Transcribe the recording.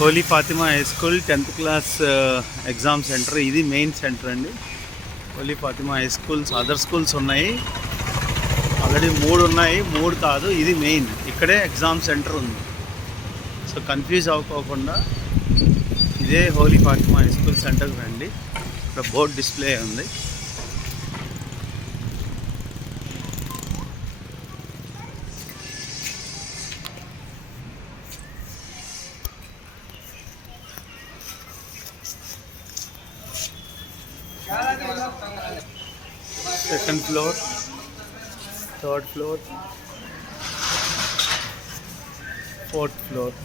Holi Fatima high school 10th class exam centre. ఇది main centre అండి. Holy Fatima high schools, other schools ఉన్నాయి, already 3 ఉన్నాయి. 3 కాదు, ఇది మెయిన్. ఇక్కడే ఎగ్జామ్ సెంటర్ ఉంది. సో కన్ఫ్యూజ్ అవ్వకోకుండా ఇదే హోలీ ఫాతిమా హై స్కూల్ సెంటర్కి రండి. ఇక్కడ బోర్డ్ డిస్ప్లే ఉంది. Second floor, third floor, fourth floor.